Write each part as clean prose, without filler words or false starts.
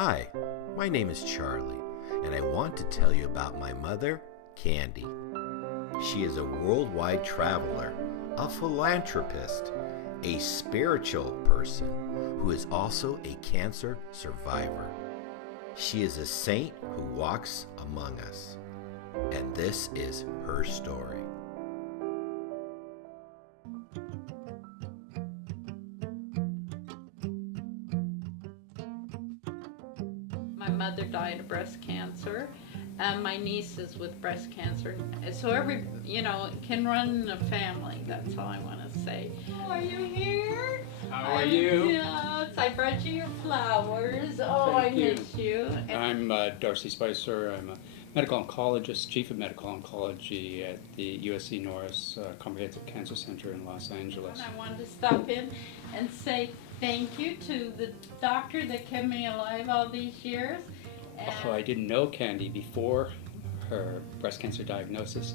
Hi, my name is Charlie, and I want to tell you about my mother, Kandy. She is a worldwide traveler, a philanthropist, a spiritual person who is also a cancer survivor. She is a saint who walks among us, and this is her story. My mother died of breast cancer, and my niece is with breast cancer. So can run a family. That's all I want to say. Are you here? How are you? Yes, I brought you your flowers. Oh, I miss you. I'm Darcy Spicer. I'm a medical oncologist, chief of medical oncology at the USC Norris Comprehensive Cancer Center in Los Angeles. I wanted to stop in and say thank you to the doctor that kept me alive all these years. Although I didn't know Kandy before her breast cancer diagnosis,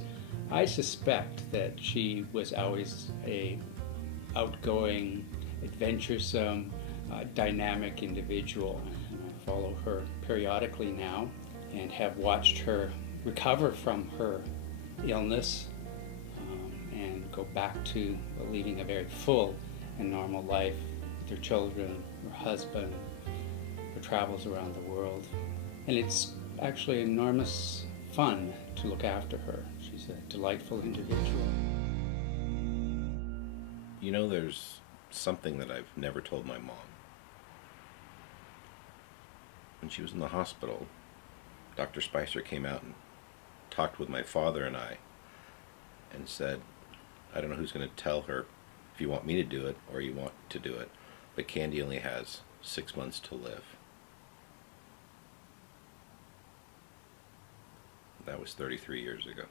I suspect that she was always a outgoing, adventuresome, dynamic individual. And I follow her periodically now and have watched her recover from her illness and go back to leading a very full and normal life with her children, her husband, her travels around the world. And it's actually enormous fun to look after her. She's a delightful individual. You know, there's something that I've never told my mom. When she was in the hospital, Dr. Spicer came out and talked with my father and I and said, I don't know who's going to tell her if you want me to do it or you want to do it, but Kandy only has 6 months to live. That was 33 years ago.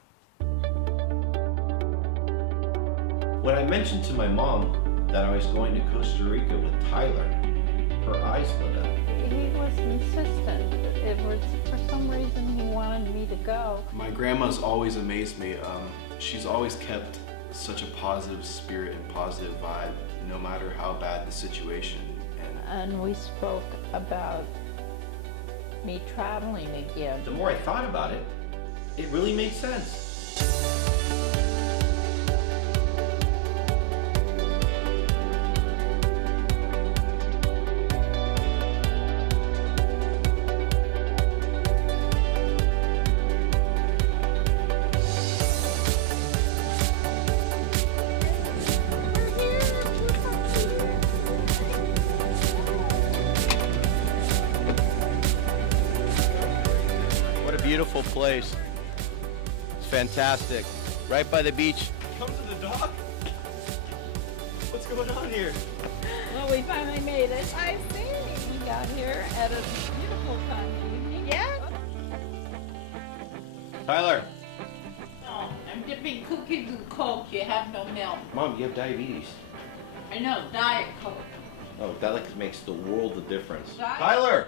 When I mentioned to my mom that I was going to Costa Rica with Tyler, her eyes lit up. He was insistent. It was, for some reason, he wanted me to go. My grandma's always amazed me. She's always kept such a positive spirit and positive vibe, no matter how bad the situation. And we spoke about me traveling again. The more I thought about it, it really made sense. What a beautiful place. It's fantastic. Right by the beach. Come to the dock? What's going on here? Well, we finally made it. I see. We got here at a beautiful time of evening. Yeah? Tyler. Oh, I'm dipping cookies in Coke. You have no milk. Mom, you have diabetes. I know, Diet Coke. Oh, that makes the world of difference. Diet- Tyler!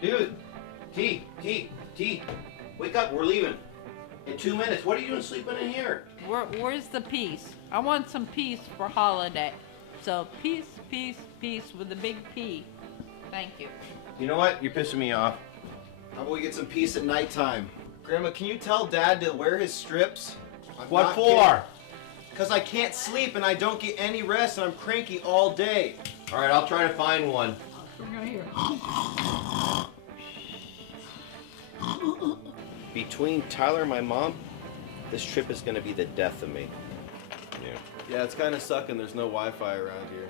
Dude! T! Wake up, we're leaving. In 2 minutes. What are you doing sleeping in here? Where's the peace? I want some peace for holiday. So peace with a big P. Thank you. You know what? You're pissing me off. How about we get some peace at nighttime? Grandma, can you tell Dad to wear his strips? What for? Because I can't sleep and I don't get any rest and I'm cranky all day. All right, I'll try to find one. Right here. Between Tyler and my mom, this trip is going to be the death of me. Yeah, it's kind of sucking. There's no Wi-Fi around here.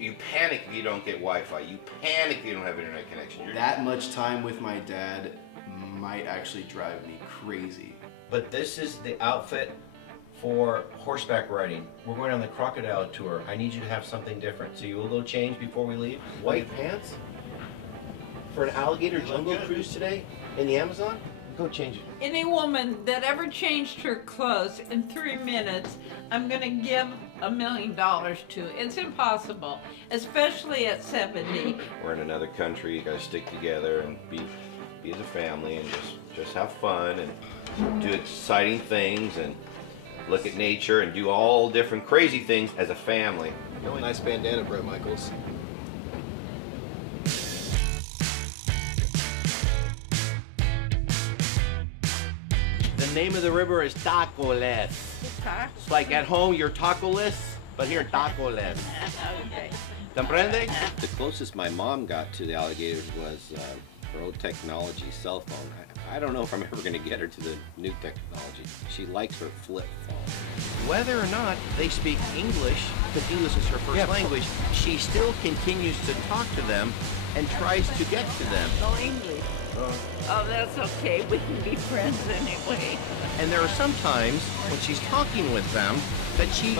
You panic if you don't get Wi-Fi. You panic if you don't have internet connection. That much time with my dad might actually drive me crazy. But this is the outfit for horseback riding. We're going on the crocodile tour. I need you to have something different. So you a little change before we leave? White pants? For an alligator jungle cruise today in the Amazon? Go change it. Any woman that ever changed her clothes in 3 minutes, I'm gonna give $1 million to. It's impossible, especially at 70. We're in another country. You gotta stick together and be as a family and just have fun and do exciting things and look at nature and do all different crazy things as a family. Really nice bandana, Brett Michaels. name of the river is Tacoles. It's like at home you're tacoless, but here tacoles. Okay. Comprende? The closest my mom got to the alligators was her old technology cell phone. I don't know if I'm ever going to get her to the new technology. She likes her flip phone. Whether or not they speak English, because English is her first language, she still continues to talk to them and tries to get to them. No English. Oh, that's okay. We can be friends anyway. And there are some times when she's talking with them that she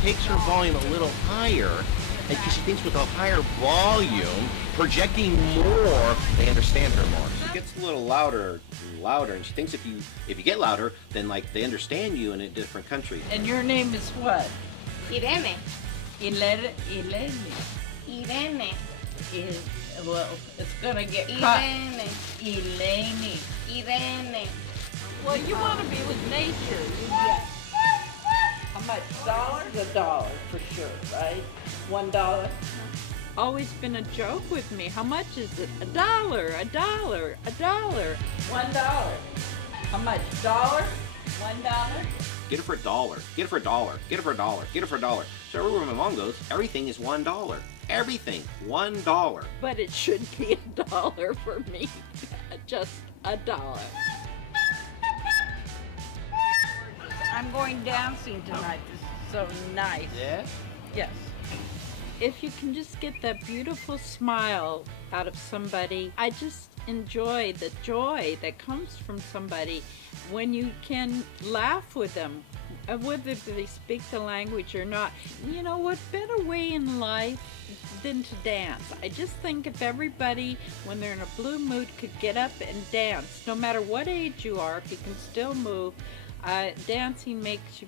takes her volume a little higher, and because she thinks with a higher volume, projecting more, they understand her more. She gets a little louder and louder, and she thinks if you get louder, then like they understand you in a different country. And your name is what? Irene. Irene. Irene. Well, it's gonna get caught. Irene. Elaine. Irene. Well, you want to be with nature. You get how much? $1? $1 for sure, right? $1. Always been a joke with me. How much is it? $1. $1. $1. $1. How much? $1? $1? Get it for $1. Get it for $1. Get it for $1. Get it for $1. So everywhere my mom goes, everything is $1. Everything $1. But it should be $1 for me. Just $1. I'm going dancing tonight. This is so nice. Yeah? Yes. If you can just get that beautiful smile out of somebody, I just enjoy the joy that comes from somebody when you can laugh with them, whether they speak the language or not. You know, what better way in life than to dance? I just think if everybody, when they're in a blue mood, could get up and dance, no matter what age you are, if you can still move, dancing makes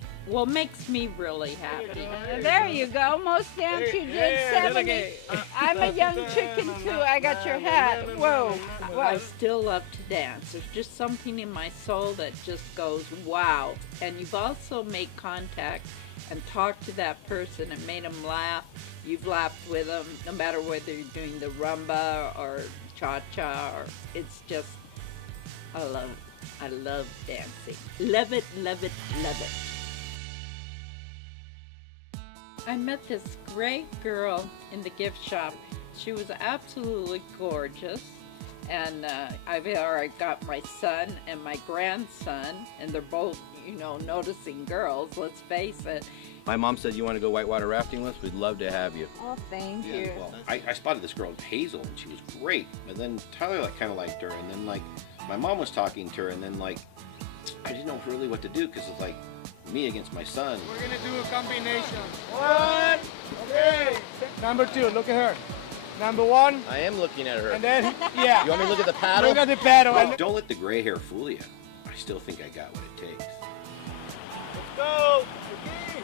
me really happy. There you go. Most dance you did 70. I'm a young chicken too. I got your hat. Whoa. I still love to dance. There's just something in my soul that just goes, wow. And you've also made contact and talked to that person and made them laugh. You've laughed with them, no matter whether you're doing the rumba or cha-cha, or it's just, I love dancing. Love it, love it, love it. I met this great girl in the gift shop. She was absolutely gorgeous. And I've already got my son and my grandson, and they're both, noticing girls, let's face it. My mom said, you want to go whitewater rafting with us? We'd love to have you. Oh, thank you. Well, I spotted this girl, Hazel, and she was great. But then Tyler kind of liked her, and then my mom was talking to her, and then I didn't know really what to do because it's like me against my son. We're gonna do a combination. 1, okay. Number 2, look at her. Number 1. I am looking at her. And then, yeah. You want me to look at the paddle? Look at the paddle. Don't let the gray hair fool you. I still think I got what it takes. Let's go. Okay.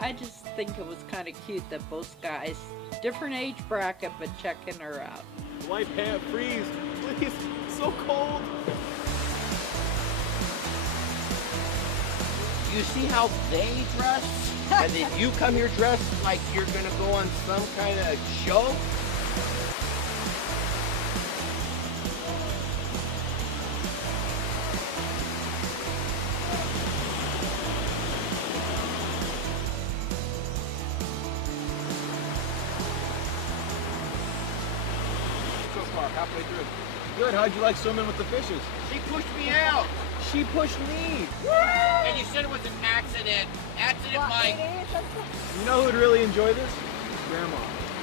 I just think it was kind of cute that both guys, different age bracket, but checking her out. White pant, freeze. Please. It's so cold. You see how they dress? And then you come here dressed like you're gonna go on some kind of show? So far, halfway through. Good. How'd you like swimming with the fishes? She pushed me out. She pushed me. And you said it was an accident. Accident, Mike. You know who'd really enjoy this? Grandma.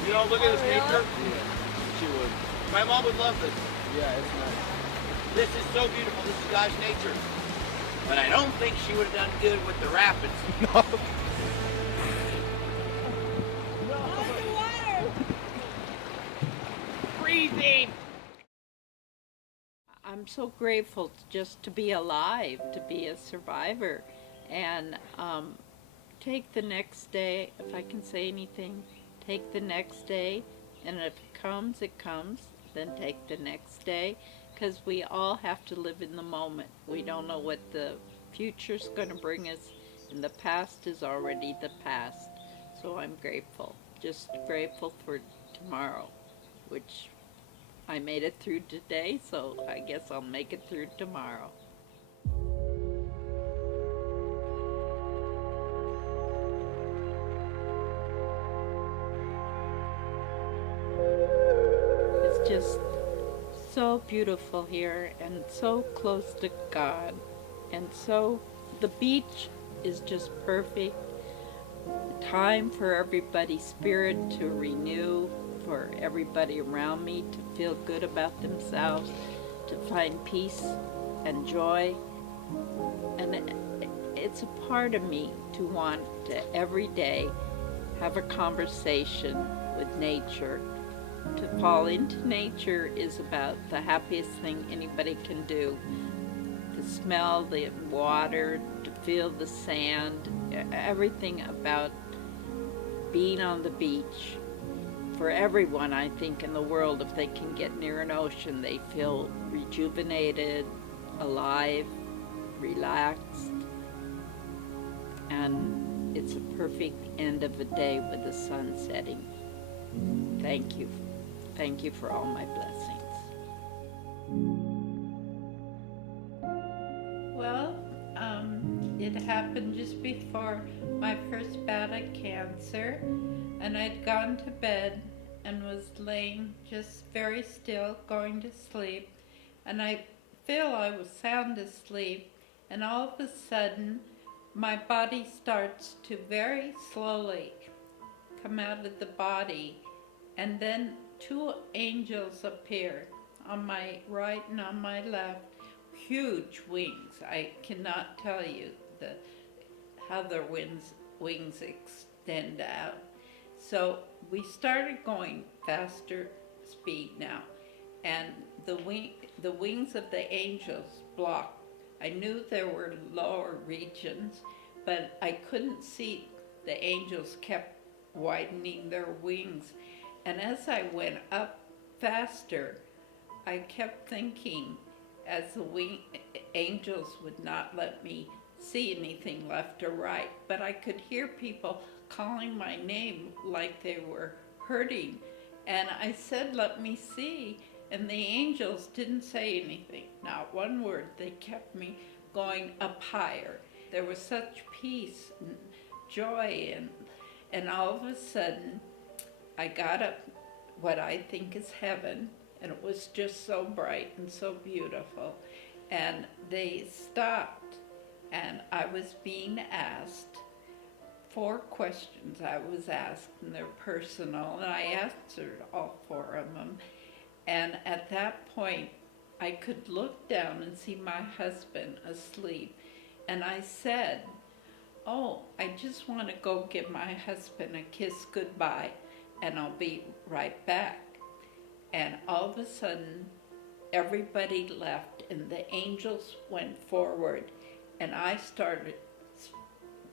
You know, look at this nature. Yeah, she would. My mom would love this. Yeah, it's nice. This is so beautiful. This is God's nature. But I don't think she would have done good with the rapids. No. Breathing. I'm so grateful just to be alive, to be a survivor, and take the next day, if I can say anything, take the next day, and if it comes, then take the next day, because we all have to live in the moment. We don't know what the future's going to bring us, and the past is already the past. So I'm grateful, just grateful for tomorrow, which I made it through today, so I guess I'll make it through tomorrow. just so beautiful here and so close to God. And so the beach is just perfect. Time for everybody's spirit to renew, for everybody around me to feel good about themselves, to find peace and joy. And it's a part of me to want to every day have a conversation with nature. To fall into nature is about the happiest thing anybody can do. To smell the water, to feel the sand, everything about being on the beach. For everyone, I think, in the world, if they can get near an ocean, they feel rejuvenated, alive, relaxed, and it's a perfect end of a day with the sun setting. Thank you. Thank you for all my blessings. Well, it happened just before my first bout of cancer, and I'd gone to bed and was laying just very still, going to sleep, and I feel I was sound asleep, and all of a sudden my body starts to very slowly come out of the body, and then two angels appear on my right and on my left, huge wings. I cannot tell you how their wings extend out. So we started going faster speed now, and the wings of the angels blocked. I knew there were lower regions, but I couldn't see. The angels kept widening their wings, and as I went up faster, I kept thinking, as the angels would not let me see anything left or right, but I could hear people calling my name like they were hurting, and I said, "Let me see," and the angels didn't say anything, not one word. They kept me going up higher. There was such peace and joy, and all of a sudden I got up what I think is heaven, and it was just so bright and so beautiful. And they stopped, and I was being asked 4 questions. I was asked, and they're personal, and I answered all 4 of them. And at that point, I could look down and see my husband asleep. And I said, "Oh, I just want to go give my husband a kiss goodbye, and I'll be right back." And all of a sudden, everybody left, and the angels went forward, and I started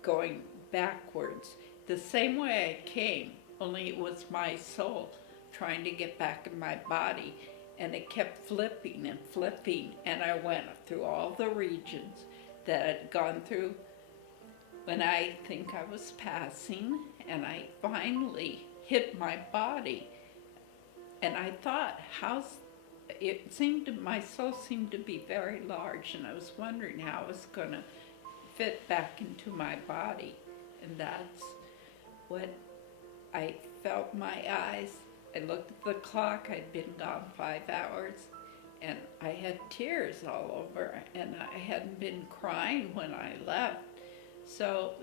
going backwards, the same way I came, only it was my soul trying to get back in my body, and it kept flipping and flipping, and I went through all the regions that I'd gone through when I think I was passing, and I finally hit my body. And I thought, my soul seemed to be very large, and I was wondering how it was going to fit back into my body. And that's what I felt my eyes. I looked at the clock, I'd been gone 5 hours, and I had tears all over, and I hadn't been crying when I left. So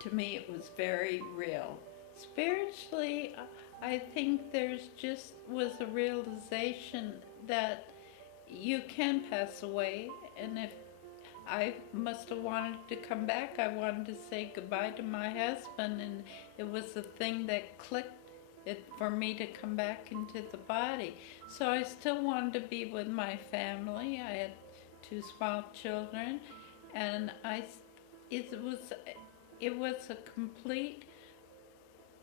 to me, it was very real. Spiritually, I think there's just was a realization that you can pass away, and if I must have wanted to come back, I wanted to say goodbye to my husband, and it was the thing that clicked it for me to come back into the body. So I still wanted to be with my family. I had 2 small children, and it was a complete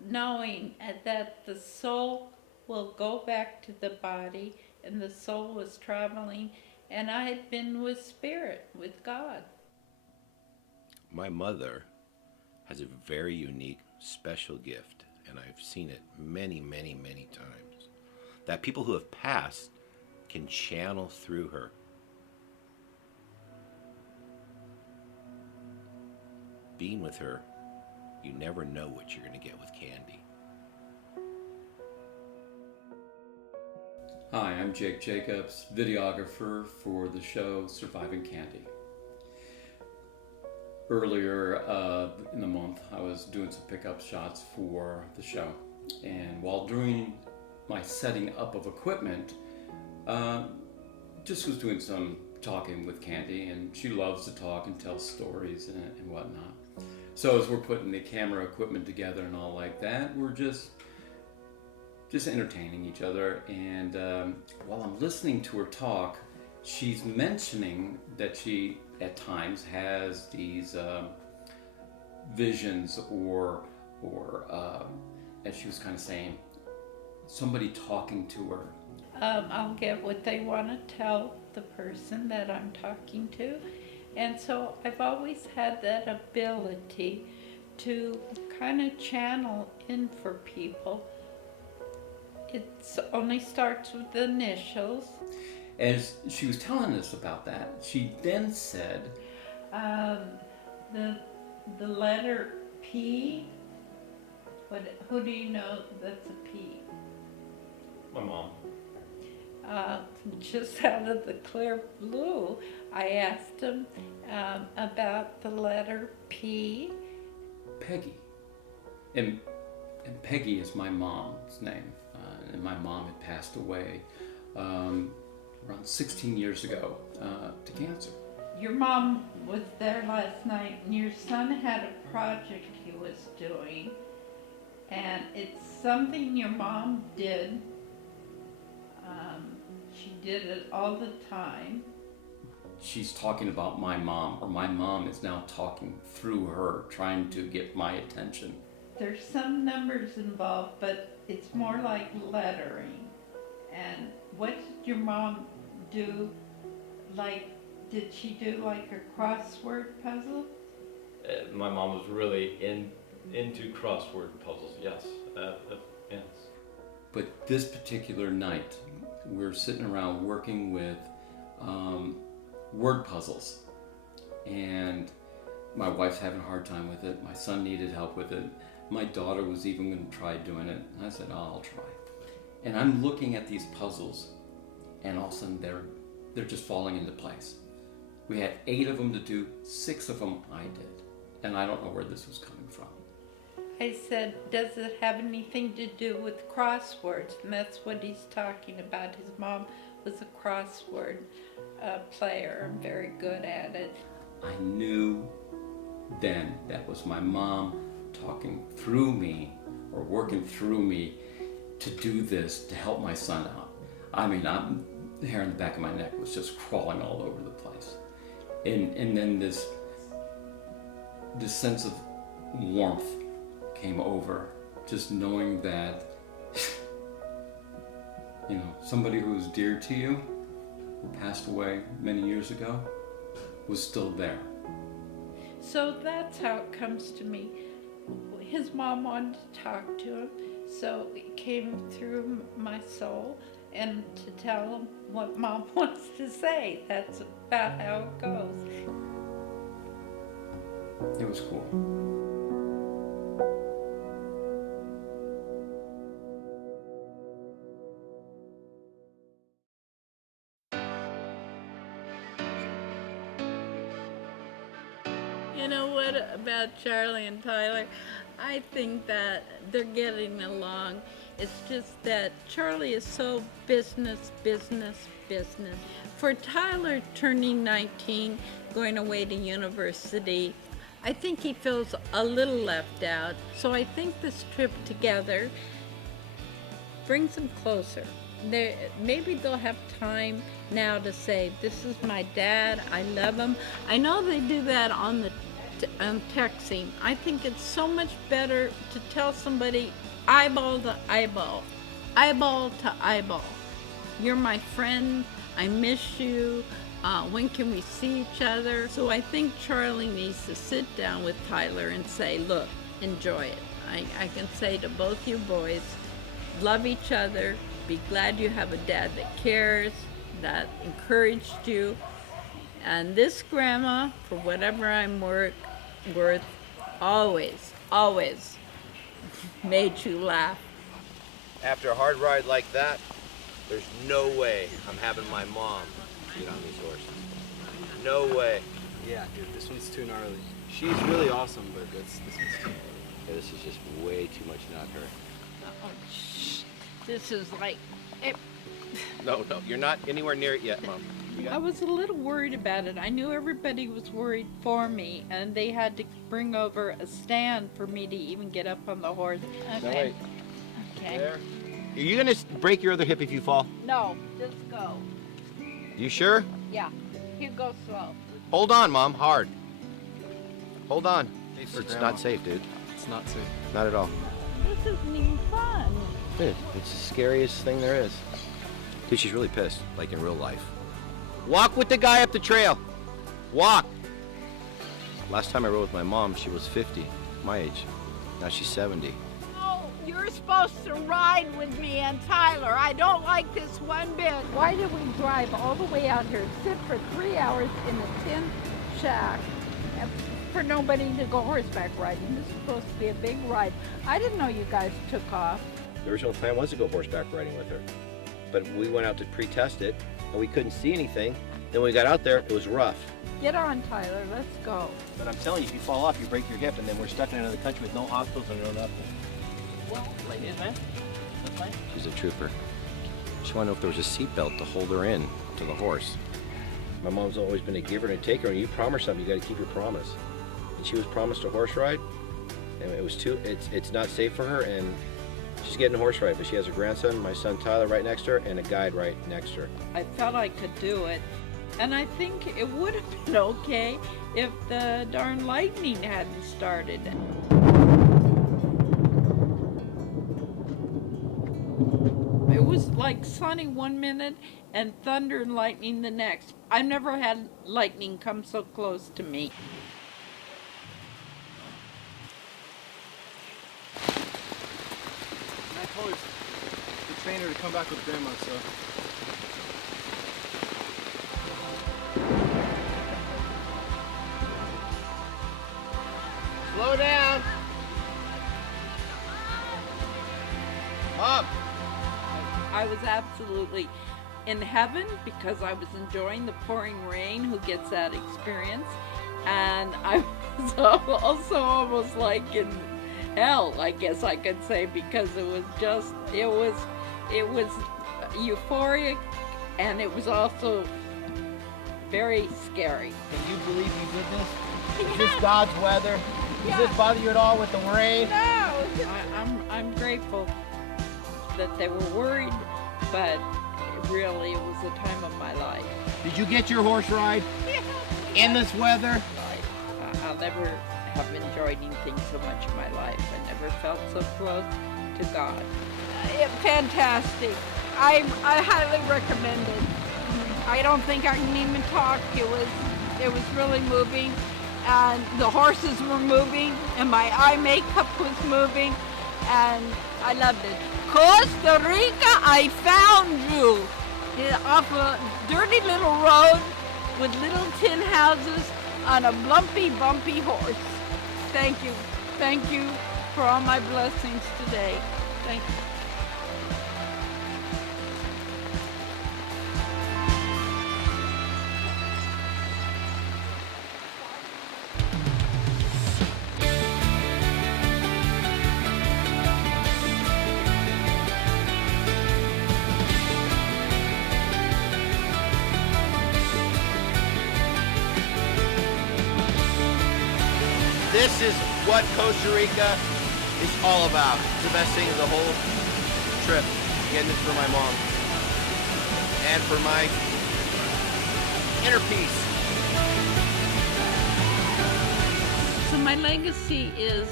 knowing that the soul will go back to the body, and the soul was traveling, and I had been with spirit, with God. My mother has a very unique, special gift, and I've seen it many, many, many times, that people who have passed can channel through her. Being with her, you never know what you're going to get with Kandy. Hi, I'm Jake Jacobs, videographer for the show Surviving Kandy. Earlier in the month, I was doing some pickup shots for the show, and while doing my setting up of equipment, just was doing some talking with Kandy, and she loves to talk and tell stories and whatnot. So as we're putting the camera equipment together and all like that, we're just entertaining each other. And while I'm listening to her talk, she's mentioning that she at times has these visions or as she was kind of saying, somebody talking to her. I'll get what they want to tell the person that I'm talking to. And so I've always had that ability to kind of channel in for people. It only starts with the initials. As she was telling us about that, she then said, the letter P. Who do you know that's a P? My mom. Just out of the clear blue, I asked him about the letter P. Peggy. And Peggy is my mom's name. And my mom had passed away around 16 years ago to cancer. Your mom was there last night, and your son had a project he was doing, and it's something your mom did. She did it all the time. She's talking about my mom, or my mom is now talking through her, trying to get my attention. There's some numbers involved, but it's more like lettering. And what did your mom do? Like, did she do like a crossword puzzle? My mom was really into crossword puzzles. Yes, yes. But this particular night, we're sitting around working with word puzzles, and my wife's having a hard time with it. My son needed help with it. My daughter was even going to try doing it. And I said, oh, I'll try. And I'm looking at these puzzles, and all of a sudden they're just falling into place. We had 8 of them to do, 6 of them I did. And I don't know where this was coming from. I said, does it have anything to do with crosswords? And that's what he's talking about. His mom was a crossword player and very good at it. I knew then that was my mom talking through me, or working through me to do this, to help my son out. I mean, the hair on the back of my neck was just crawling all over the place. And then this sense of warmth came over, just knowing that, somebody who was dear to you, who passed away many years ago, was still there. So that's how it comes to me. His mom wanted to talk to him, so it came through my soul, and to tell him what mom wants to say. That's about how it goes. It was cool. You know what about Charlie and Tyler? I think that they're getting along. It's just that Charlie is so business. For Tyler turning 19, going away to university, I think he feels a little left out. So I think this trip together brings them closer. Maybe they'll have time now to say, this is my dad, I love him. I know they do that on texting. I think it's so much better to tell somebody eyeball to eyeball to eyeball. You're my friend, I miss you, when can we see each other? So I think Charlie needs to sit down with Tyler and say, look, enjoy it. I can say to both you boys, love each other, be glad you have a dad that cares, that encouraged you, and this grandma, for whatever I'm worth, always made you laugh. After a hard ride like that, There's no way I'm having my mom get on these horses. No way. Yeah, dude, this one's too gnarly. She's really awesome, but this one's too gnarly. Yeah, this is just way too much not her. Oh, shh. This is like, it, No, you're not anywhere near it yet, Mom. I was a little worried about it. I knew everybody was worried for me, and they had to bring over a stand for me to even get up on the horse. Okay. Okay. There. Are you gonna break your other hip if you fall? No, just go. You sure? Yeah. You go slow. Hold on, Mom, hard. Hold on. It's Grandma. not safe, dude. It's not safe. Not at all. This isn't even fun. Dude, it's the scariest thing there is. Dude, she's really pissed, like in real life. Walk with the guy up the trail. Walk. Last time I rode with my mom, she was 50, my age. Now she's 70. Oh, you're supposed to ride with me and Tyler. I don't like this one bit. Why did we drive all the way out here, sit for 3 hours in a tin shack, and for nobody to go horseback riding? This is supposed to be a big ride. I didn't know you guys took off. The original plan was to go horseback riding with her. But we went out to pre-test it, and we couldn't see anything. Then when we got out there, it was rough. Get on, Tyler. Let's go. But I'm telling you, if you fall off, you break your hip, and then we're stuck in another country with no hospitals and no nothing. Well, She's a trooper. She wanted to know if there was a seatbelt to hold her in to the horse. My mom's always been a giver and a taker, and you promise something, you got to keep your promise. And she was promised a horse ride, and it was it's not safe for her, and she's getting a horse ride, but she has a grandson, my son Tyler, right next to her, and a guide right next to her. I felt I could do it. And I think it would have been okay if the darn lightning hadn't started. It was like sunny one minute and thunder and lightning the next. I never had lightning come so close to me. And I told the trainer to come back with Grandma, so. Slow down. Mom. I was absolutely in heaven because I was enjoying the pouring rain. Who gets that experience? And I was also almost like in hell, I guess I could say, because it was euphoric, and it was also very scary. Can you believe you did this? Is this God's weather? Does this bother you at all with the rain? No, I'm grateful that they were worried, but really it was the time of my life. Did you get your horse ride in this weather? I'll never have enjoyed anything so much in my life. I never felt so close to God. Fantastic. I highly recommend it. I don't think I can even talk. It was really moving, and the horses were moving, and my eye makeup was moving, and I loved it. Costa Rica, I found you. Off a dirty little road with little tin houses on a lumpy, bumpy horse. Thank you. Thank you for all my blessings today. Thank you. This is what Costa Rica is all about. It's the best thing of the whole trip. Getting this for my mom. And for my inner peace. So my legacy is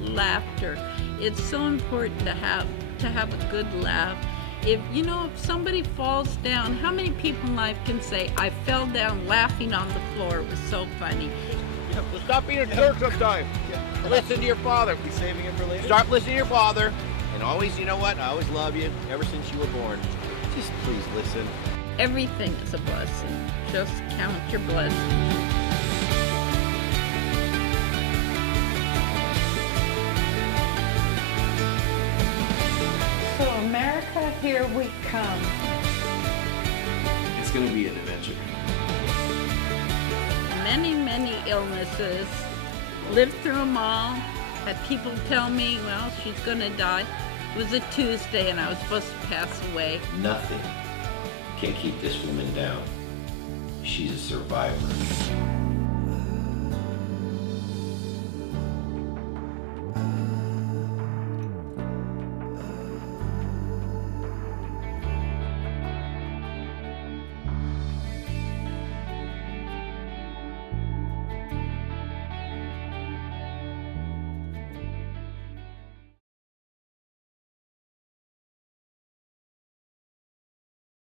laughter. It's so important to have a good laugh. If somebody falls down, how many people in life can say, I fell down laughing on the floor, it was so funny. So stop being a jerk sometime. Listen to your father. You saving it for later? Start listening to your father. And always, you know what? I always love you ever since you were born. Just please listen. Everything is a blessing. Just count your blessings. So America, here Here we come. It's gonna be an adventure. Many illnesses. Lived through them all. Had people tell me, well, she's gonna die. It was a Tuesday and I was supposed to pass away. Nothing can keep this woman down. She's a survivor.